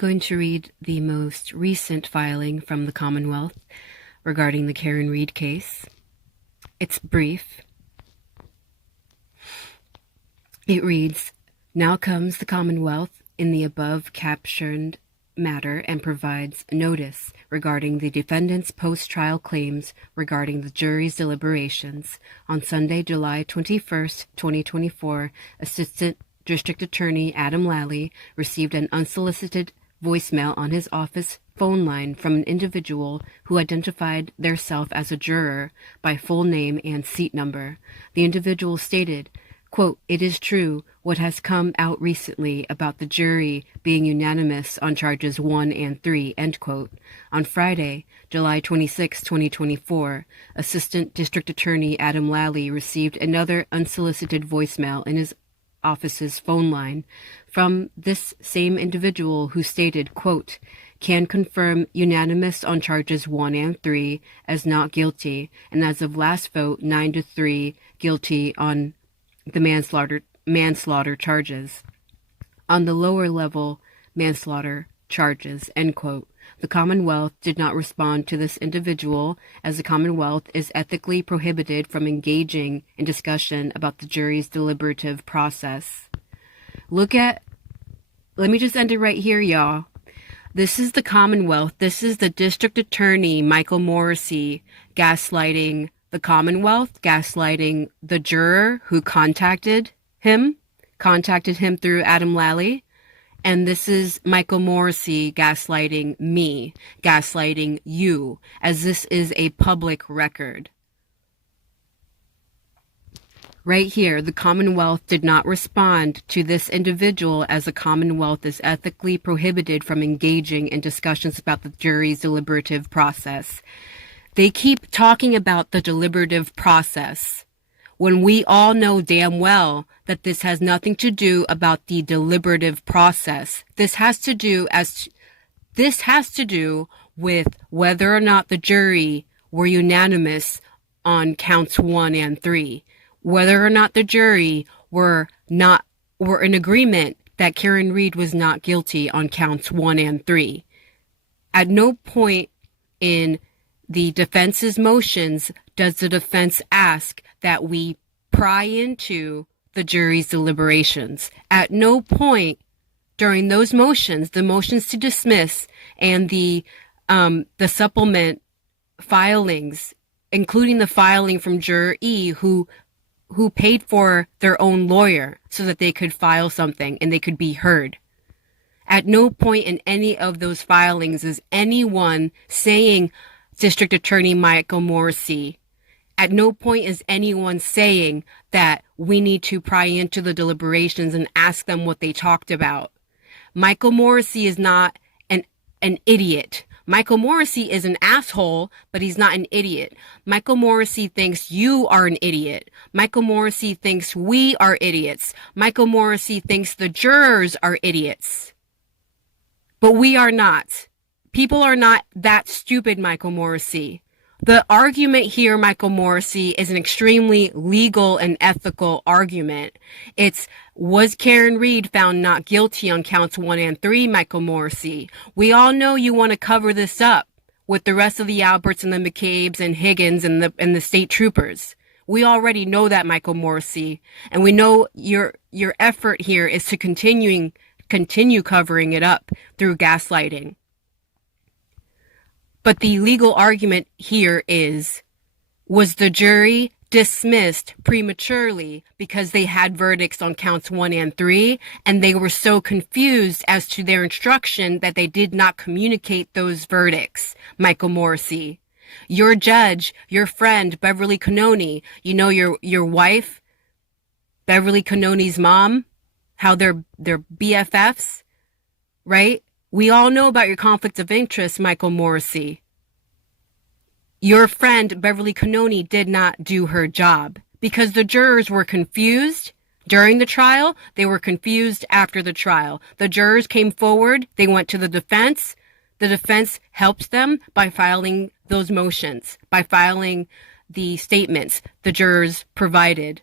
going to read the most recent filing from the Commonwealth regarding the Karen Read case. It's brief. It reads, "Now comes the Commonwealth in the above captioned matter and provides notice regarding the defendant's post-trial claims regarding the jury's deliberations. On Sunday, July 21st, 2024, Assistant District Attorney Adam Lally received an unsolicited voicemail on his office phone line from an individual who identified theirself as a juror by full name and seat number. The individual stated, quote, 'It is true what has come out recently about the jury being unanimous on charges 1 and 3, end quote. On Friday, July 26, 2024, Assistant District Attorney Adam Lally received another unsolicited voicemail in his office's phone line from this same individual who stated, quote, 'Can confirm unanimous on charges 1 and 3 as not guilty, and as of last vote 9-3 guilty on the manslaughter charges, on the lower level manslaughter charges,' end quote. The Commonwealth did not respond to this individual, as the Commonwealth is ethically prohibited from engaging in discussion about the jury's deliberative process. Let me just end it right here, y'all. This is the Commonwealth. This is the District Attorney, Michael Morrissey, gaslighting the Commonwealth, gaslighting the juror who contacted him through Adam Lally. And this is Michael Morrissey gaslighting me, gaslighting you, as this is a public record. Right here, the Commonwealth did not respond to this individual, as the Commonwealth is ethically prohibited from engaging in discussions about the jury's deliberative process. They keep talking about the deliberative process when we all know damn well that this has nothing to do about the deliberative process. This has to do with whether or not the jury were unanimous on counts 1 and 3, whether or not the jury were in agreement that Karen Read was not guilty on counts 1 and 3. At no point in the defense's motions does the defense ask that we pry into the jury's deliberations. At no point during those motions, the motions to dismiss and the supplement filings, including the filing from Juror E, who paid for their own lawyer so that they could file something and they could be heard. At no point in any of those filings is anyone saying, District Attorney Michael Morrissey, at no point is anyone saying that we need to pry into the deliberations and ask them what they talked about. Michael Morrissey is not an idiot. Michael Morrissey is an asshole, but he's not an idiot. Michael Morrissey thinks you are an idiot. Michael Morrissey thinks we are idiots. Michael Morrissey thinks the jurors are idiots. But we are not. People are not that stupid, Michael Morrissey. The argument here, Michael Morrissey, is an extremely legal and ethical argument. It's, was Karen Read found not guilty on counts 1 and 3, Michael Morrissey? We all know you want to cover this up with the rest of the Alberts and the McCabe's and Higgins and the state troopers. We already know that, Michael Morrissey. And we know your effort here is to continue covering it up through gaslighting. But the legal argument here is, was the jury dismissed prematurely because they had verdicts on counts 1 and 3, and they were so confused as to their instruction that they did not communicate those verdicts, Michael Morrissey? Your judge, your friend, Beverly Cannoni, you know your wife, Beverly Cannoni's mom, how they're BFFs, right? We all know about your conflict of interest, Michael Morrissey. Your friend, Beverly Cannoni, did not do her job because the jurors were confused during the trial. They were confused after the trial. The jurors came forward. They went to the defense. The defense helped them by filing those motions, by filing the statements the jurors provided.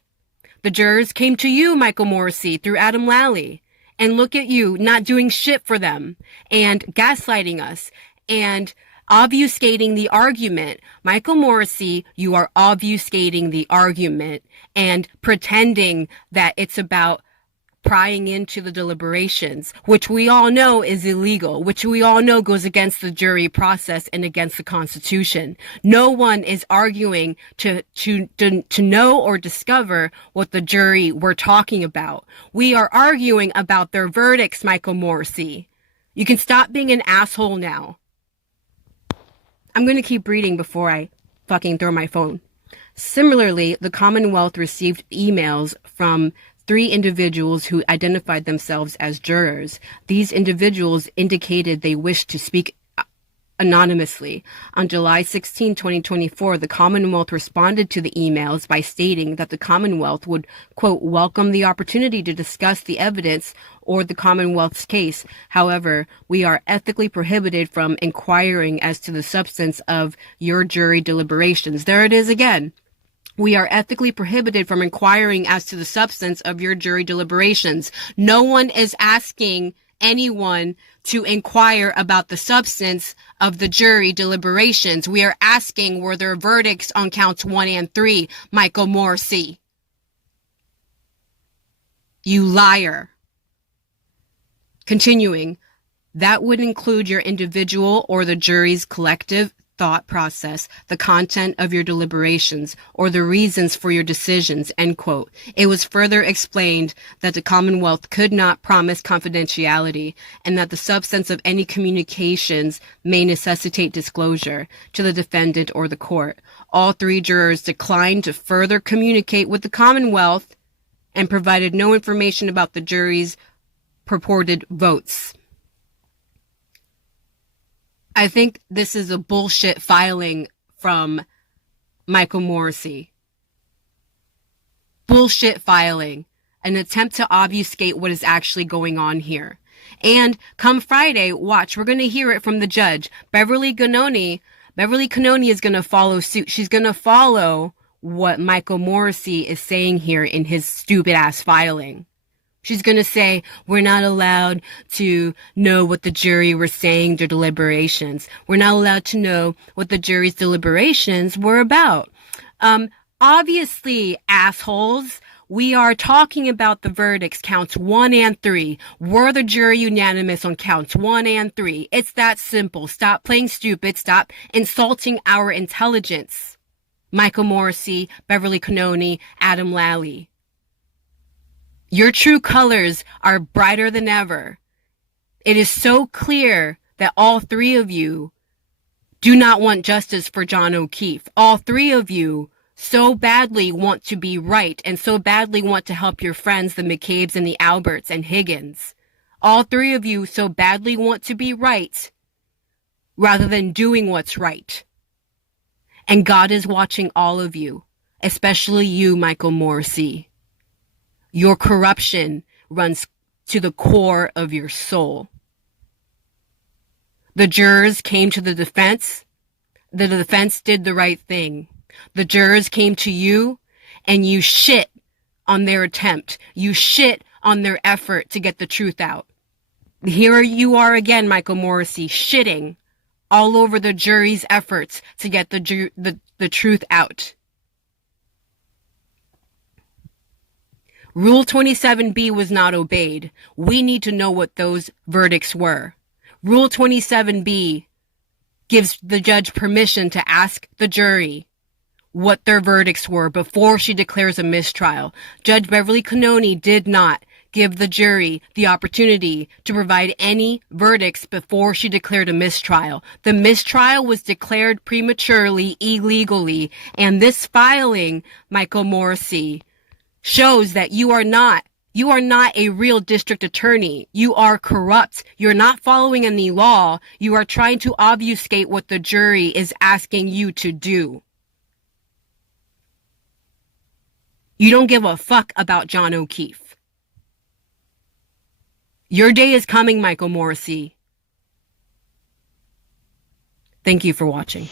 The jurors came to you, Michael Morrissey, through Adam Lally, And look at you not doing shit for them and gaslighting us and obfuscating the argument. Michael Morrissey, you are obfuscating the argument and pretending that it's about prying into the deliberations, which we all know is illegal, which we all know goes against the jury process and against the Constitution. No one is arguing to know or discover what the jury were talking about. We are arguing about their verdicts, Michael Morrissey. You can stop being an asshole now. I'm going to keep reading before I fucking throw my phone. Similarly, the Commonwealth received emails from 3 individuals who identified themselves as jurors. These individuals indicated they wished to speak anonymously. On July 16, 2024, the Commonwealth responded to the emails by stating that the Commonwealth would, quote, welcome the opportunity to discuss the evidence or the Commonwealth's case. However, we are ethically prohibited from inquiring as to the substance of your jury deliberations. There it is again. We are ethically prohibited from inquiring as to the substance of your jury deliberations. No one is asking anyone to inquire about the substance of the jury deliberations. We are asking, were there verdicts on counts 1 and 3, Michael Morrissey? You liar. Continuing, that would include your individual or the jury's collective thought process, the content of your deliberations, or the reasons for your decisions, end quote. It was further explained that the Commonwealth could not promise confidentiality and that the substance of any communications may necessitate disclosure to the defendant or the court. All 3 jurors declined to further communicate with the Commonwealth and provided no information about the jury's purported votes. I think this is a bullshit filing from Michael Morrissey. Bullshit filing. An attempt to obfuscate what is actually going on here. And come Friday, watch, we're going to hear it from the judge. Beverly Cannoni is going to follow suit. She's going to follow what Michael Morrissey is saying here in his stupid ass filing. She's going to say, we're not allowed to know what the jury were saying, their deliberations. We're not allowed to know what the jury's deliberations were about. Obviously, assholes, we are talking about the verdicts, counts 1 and 3. Were the jury unanimous on counts 1 and 3? It's that simple. Stop playing stupid. Stop insulting our intelligence. Michael Morrissey, Beverly Cannoni, Adam Lally. Your true colors are brighter than ever. It is so clear that all 3 of you do not want justice for John O'Keefe. All 3 of you so badly want to be right and so badly want to help your friends, the McCabe's and the Alberts and Higgins. All 3 of you so badly want to be right rather than doing what's right. And God is watching all of you, especially you, Michael Morrissey. Your corruption runs to the core of your soul. The jurors came to the defense. The defense did the right thing. The jurors came to you and you shit on their attempt. You shit on their effort to get the truth out. Here you are again, Michael Morrissey, shitting all over the jury's efforts to get the truth out. Rule 27B was not obeyed. We need to know what those verdicts were. Rule 27B gives the judge permission to ask the jury what their verdicts were before she declares a mistrial. Judge Beverly Cannoni did not give the jury the opportunity to provide any verdicts before she declared a mistrial. The mistrial was declared prematurely, illegally, and this filing, Michael Morrissey, shows that you are not a real district attorney. You are corrupt. You're not following any law. You are trying to obfuscate what the jury is asking you to do. You don't give a fuck about John O'Keefe. Your day is coming, Michael Morrissey. Thank you for watching.